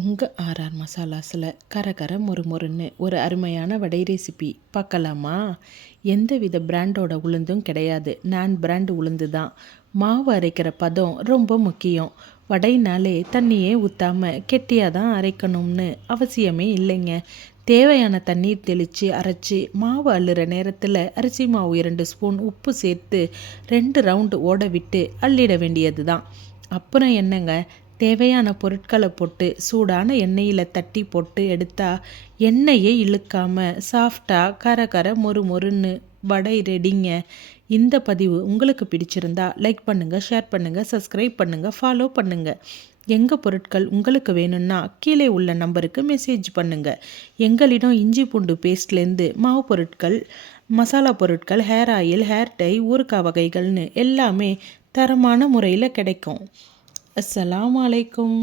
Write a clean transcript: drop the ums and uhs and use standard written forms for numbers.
உங்கள் ஆர்ஆர் மசாலாஸில் கர மொறுன்னு ஒரு அருமையான வடை ரெசிபி பார்க்கலாமா? எந்தவித பிராண்டோட உளுந்தும் கிடையாது, நான் பிராண்ட் உளுந்து தான். மாவு அரைக்கிற பதம் ரொம்ப முக்கியம். வடைனாலே தண்ணியே ஊற்றாமல் கெட்டியாக தான் அரைக்கணும்னு அவசியமே இல்லைங்க. தேவையான தண்ணீர் தெளித்து அரைச்சி மாவு அள்ளுற நேரத்தில் அரிசி மாவு 2 ஸ்பூன் உப்பு சேர்த்து 2 ரவுண்டு ஓட விட்டு அள்ளிட வேண்டியது தான். அப்புறம் என்னங்க, தேவையான பொருட்களை போட்டு சூடான எண்ணெயில் தட்டி போட்டு எடுத்தால் எண்ணெயே இழுக்காமல் சாஃப்டாக கர மொறுன்னு வடை ரெடிங்க. இந்த பதிவு உங்களுக்கு பிடிச்சிருந்தா லைக் பண்ணுங்கள், ஷேர் பண்ணுங்கள், சப்ஸ்கிரைப் பண்ணுங்கள், ஃபாலோ பண்ணுங்கள். எங்கள் பொருட்கள் உங்களுக்கு வேணும்னா கீழே உள்ள நம்பருக்கு மெசேஜ் பண்ணுங்கள். எங்களிடம் இஞ்சி பூண்டு பேஸ்ட்லேருந்து மாவு பொருட்கள், மசாலா பொருட்கள், ஹேர் ஆயில், ஹேர் டை, ஊறுகாய் வகைகள்னு எல்லாமே தரமான முறையில் கிடைக்கும். அஸ்ஸலாமு அலைக்கும்.